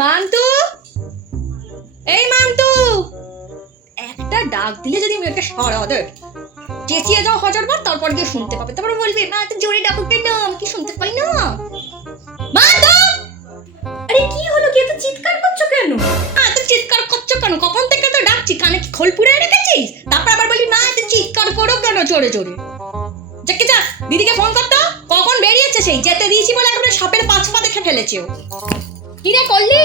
মান্তু, এই মান্তু, একটা ডাক দিলে যদি মেয়েটা সারা দেয়, চেঁচিয়ে যাও হাজারবার, তারপর গিয়ে শুনতে পাবে, তারপর বলবে না এত জোরে ডাকো কেন, আমি কি শুনতে পাই না? মান্তু, আরে কি হলো, কি এত চিৎকার করছো কেন? এত চিৎকার করছো কেন? কখন থেকে তো ডাকছি, কানে কি খোল পুড়ে রেখেছিস? তারপর আবার বলি না এত চিৎকার করো কেন জোরে জোরে? যাকে যা, দিদিকে ফোন করতো, কখন বেরিয়েছে সেই, যেতে দিয়েছি বলে এখন সাপের পাঁচ পা দেখে ফেলেছে ও। কি রে করলি?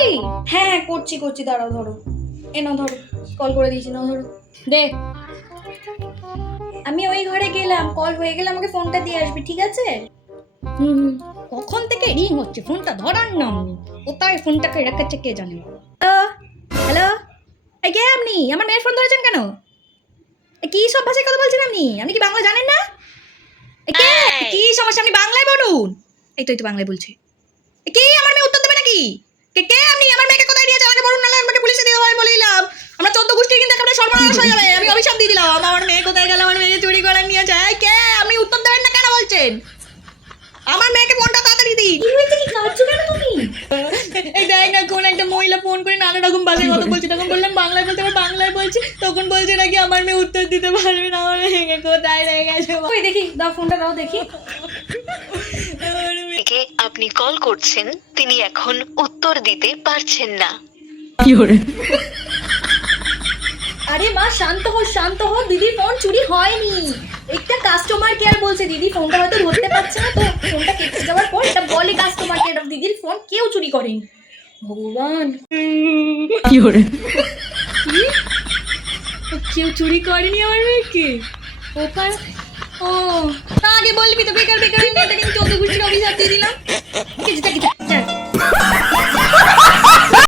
হ্যাঁ করছি, দাঁড়াও ধরো, এ না ধরো, কল করে দিয়েছি, না ধরো দে। আমি ওই ঘরে গেলাম, কল হয়ে গেলে আমাকে ফোনটা দিয়ে আসবি, ঠিক আছে? কখন থেকে রিং হচ্ছে, ফোনটা ধরার নাম নেই, কোথায় ফোনটাকে রেখেছে কে জানে। হ্যালো, এই কে আপনি? আমার মেয়ের ফোন ধরেছেন কেন? কি সব ভাষায় কথা বলছেন আপনি কি বাংলা জানেন না? কে? কি সমস্যা, আপনি বাংলায় বলুন। এই তো বাংলায় বলছি। কি আমার মেয়ে উত্তর দেবে নাকি? কে আপনি? আমার মেয়েকে কোথায় নিয়ে যাবেন বলুন, নাহলে আমাকে পুলিশে দিয়ে দেবেন বলে দিলাম। আমরা 14 গোষ্ঠীর কিন্তু একেবারে সর্বনাশ হয়ে যাবে, আমি অভিশাপ দিয়ে দিলাম। আমার মেয়ে কোথায় গেল, আমার মেয়ে চুরি করে নিয়ে যায়। কে আপনি? উত্তর দেবেন না কেন বলছেন? আমার মেয়েকে ফোনটা তাড়াতাড়ি দিন। কি হয়েছে, কি কাঁদছো কেন তুমি? এই দেখ না, কোন একটা মহিলা ফোন করে নানা রকম ভাষায় কথা বলছে, তখন বললাম বাংলায় বলতে, আবার বাংলায় বলছে, তখন বলছে নাকি আমার মেয়ে উত্তর দিতে পারবে না, আমার মেয়েকে কোথায় রেখে গেছে। ওই দেখি, দাও ফোনটা দাও দেখি। আপনি কল করছেন, তিনি এখন উত্তর দিতে পারছেন না। আরে মা শান্ত হও, দিদির ফোন চুরি হয়নি, একটা কাস্টমার কেয়ার বলছে, দিদি ফোনটা হয়তো ধরতে পারছে না, তো ফোনটা কেটে যাওয়ার পর এটা বলে কাস্টমার কেয়ার, দিদির ফোন কেউ চুরি করেনি। ভগবান, কি কেউ চুরি করেনি আমার মেয়েকে? ওপার ও, তা আগে বলবি তো, বেকার মেয়েটা কিন্তু 14 গোষ্ঠীর অভিশাপ দিয়ে দিলাম।